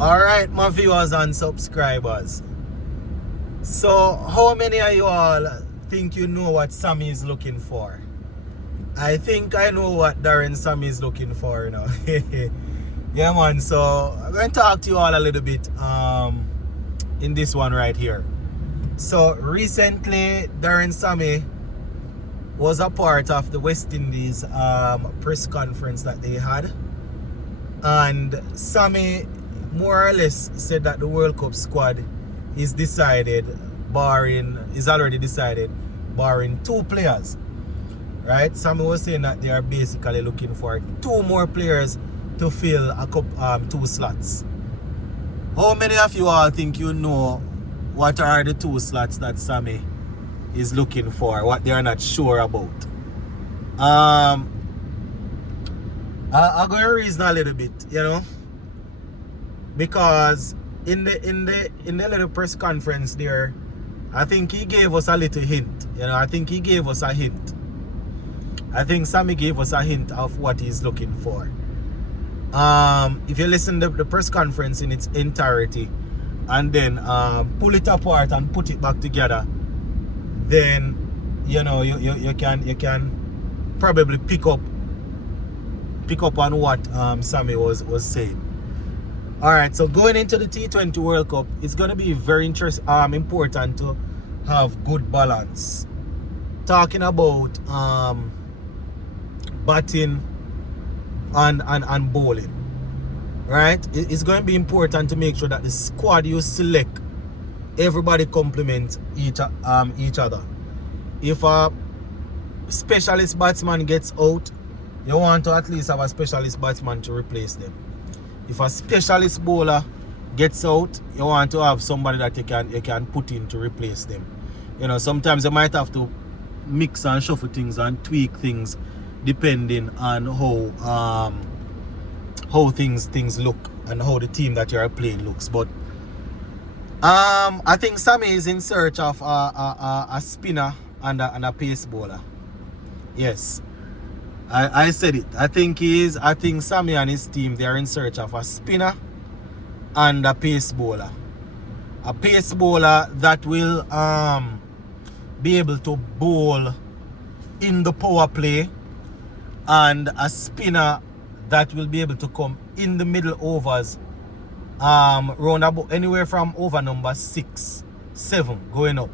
Alright, my viewers and subscribers. So, how many of you all think you know what Sammy is looking for? I think I know what Darren Sammy is looking for, you know. Yeah, man. So, I'm going to talk to you all a little bit in this one right here. So, recently, Darren Sammy was a part of the West Indies press conference that they had. And Sammy more or less said that the World Cup squad is already decided, barring two players. Right? Sammy was saying that they are basically looking for two more players to fill two slots. How many of you all think you know what are the two slots that Sammy is looking for, what they are not sure about? I'm going to reason a little bit, you know, because in the little press conference there, I think he gave us a little hint. You know, I think he gave us a hint. I think Sammy gave us a hint of what he's looking for. If you listen to the press conference in its entirety and then pull it apart and put it back together, then you know you can probably pick up on what Sammy was saying. Alright, so going into the T20 World Cup, it's going to be very important to have good balance. Talking about batting and bowling, right? It's going to be important to make sure that the squad you select, everybody complements each other. If a specialist batsman gets out, you want to at least have a specialist batsman to replace them. If a specialist bowler gets out, you want to have somebody that you can put in to replace them. You know, sometimes you might have to mix and shuffle things and tweak things depending on how things look and how the team that you are playing looks. But I think Sammy is in search of a spinner and a pace bowler. Yes. I said it. I think Sammy and his team, they are in search of a spinner and a pace bowler. A pace bowler that will be able to bowl in the power play, and a spinner that will be able to come in the middle overs, round about anywhere from over number 6, 7 going up.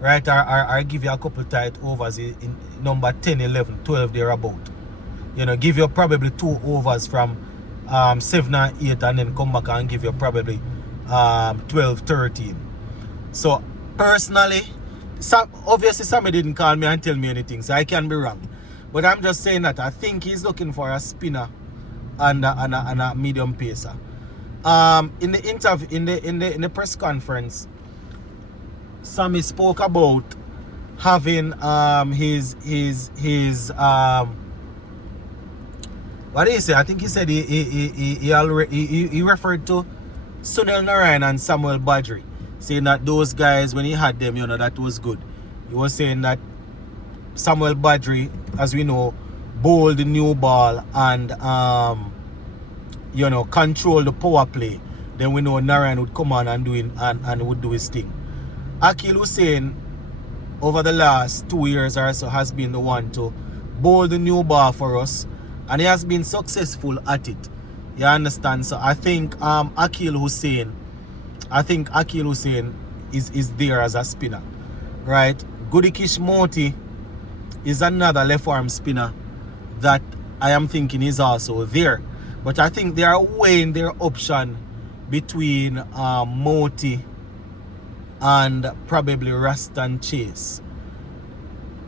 Right, or give you a couple tight overs in number 10, 11, 12 thereabout. You know, give you probably 2 overs from 7 or 8 and then come back and give you probably 12, 13. So, personally, obviously Sammy didn't call me and tell me anything, so I can be wrong. But I'm just saying that I think he's looking for a spinner and a medium pacer. In the interview, in the press conference, Sammy spoke about having his what did he say? I think he said he referred to Sunil Narayan and Samuel Badri, saying that those guys, when he had them, you know, that was good. He was saying that Samuel Badri, as we know, bowled the new ball and you know, control the power play. Then we know Narayan would come on and would do his thing. Akil Hussain, over the last 2 years or so, has been the one to bowl the new ball for us, and he has been successful at it. You understand? So I think Akil Hussain is there as a spinner, right? Gudikish Moti is another left arm spinner that I am thinking is also there. But I think they are weighing their option between Moti and probably Rastan Chase.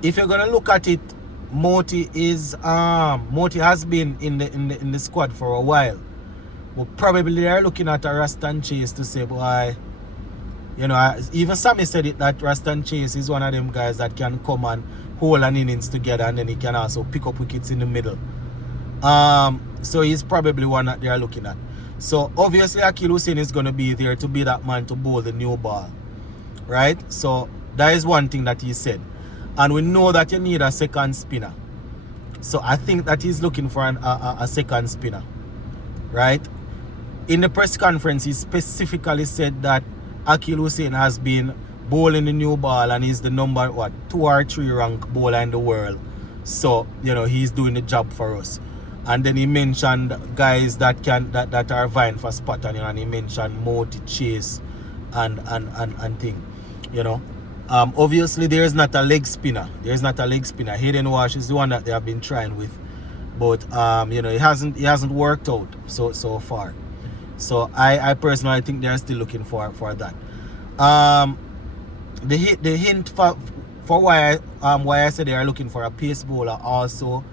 If you're gonna look at it, Moti has been in the squad for a while. But probably they are looking at a Rastan Chase to say, boy, you know, even Sammy said it, that Rastan Chase is one of them guys that can come and hold an innings together, and then he can also pick up wickets in the middle. So he's probably one that they are looking at. So obviously Akil Hussain is going to be there to be that man to bowl the new ball, right? So that is one thing that he said. And we know that you need a second spinner. So I think that he's looking for a second spinner, right? in the press conference, he specifically said that Akil Hussein has been bowling the new ball and he's the number, 2 or 3 ranked bowler in the world. So, he's doing the job for us. And then he mentioned guys that are vying for spot, and he mentioned Moti, Chase, and thing. Obviously there's not a leg spinner. Hayden Walsh is the one that they have been trying with, but it hasn't worked out so far. So I personally think they're still looking for that. The hint for why I said they are looking for a pace bowler also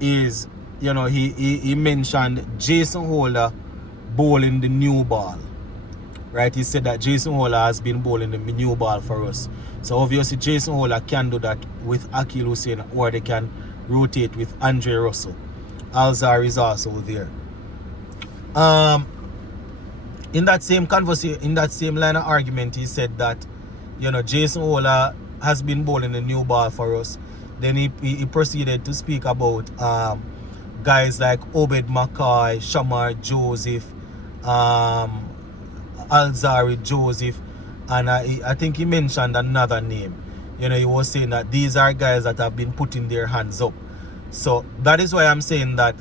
is, he mentioned Jason Holder bowling the new ball. Right, he said that Jason Holder has been bowling the new ball for us. So obviously Jason Holder can do that with Akil Hussein, or they can rotate with Andre Russell. Alzar is also there. In that same conversation, in that same line of argument, he said that Jason Holder has been bowling the new ball for us. Then he proceeded to speak about guys like Obed McCoy, Shamar Joseph, Alzari Joseph, and I think he mentioned another name. He was saying that these are guys that have been putting their hands up. So that is why I'm saying that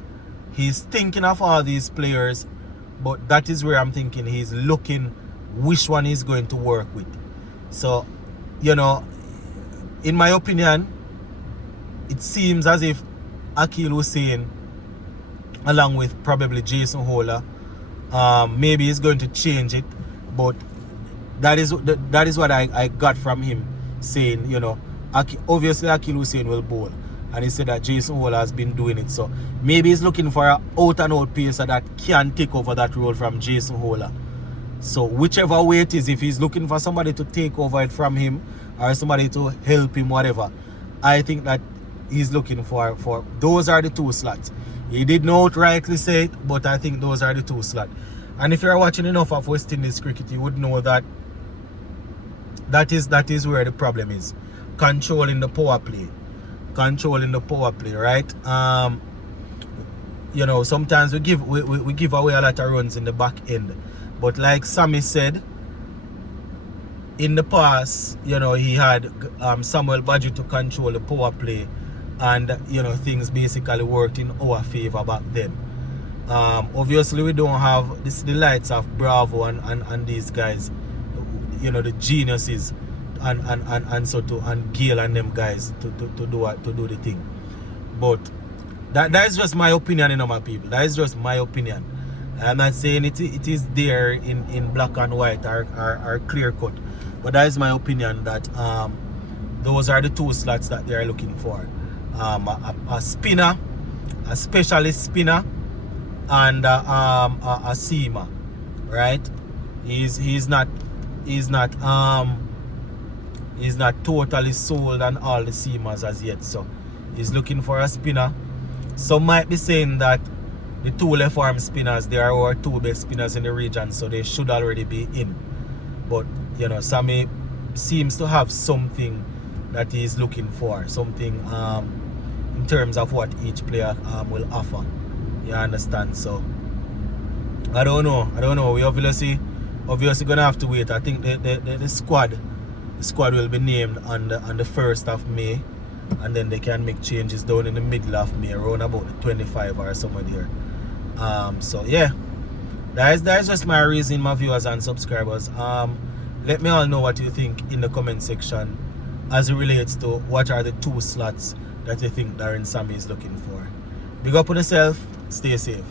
he's thinking of all these players, but that is where I'm thinking he's looking which one he's going to work with. So, in my opinion, it seems as if Akil Hussein, along with probably Jason Holder, maybe he's going to change it, but that is what I got from him, saying, obviously Akil Hussein will bowl, and he said that Jason Holder has been doing it. So maybe he's looking for an out-and-out pacer that can take over that role from Jason Holder. So whichever way it is, if he's looking for somebody to take over it from him or somebody to help him, whatever, I think that he's looking for those are the 2 slots. He did not rightly say it, but I think those are the 2 slots. And if you're watching enough of West Indies cricket, you would know that that is where the problem is. Controlling the power play, right? Sometimes we give away a lot of runs in the back end, but like Sammy said, in the past, he had Samuel Badji to control the power play, and things basically worked in our favor back then. Obviously we don't have the lights of Bravo and these guys, the geniuses, and Gale and them guys to do the thing. But that is just my opinion, my people. That is just my opinion. I'm not saying it is there in black and white or clear cut, but that is my opinion, that those are the 2 slots that they are looking for. A spinner, a specialist spinner, and a seamer, right? He's not totally sold on all the seamers as yet, so he's looking for a spinner. Some might be saying that the 2 left arm spinners, they are our 2 best spinners in the region, so they should already be in. But Sammy seems to have something that he's looking for, something in terms of what each player will offer. You understand? So I don't know. We obviously gonna have to wait. I think the squad will be named on the 1st of May, and then they can make changes down in the middle of May, around about the 25 or somewhere there. So yeah, that is just my reason, my viewers and subscribers. Let me all know what you think in the comment section as it relates to what are the 2 slots that you think Darren Sammy is looking for. Big up on yourself, stay safe.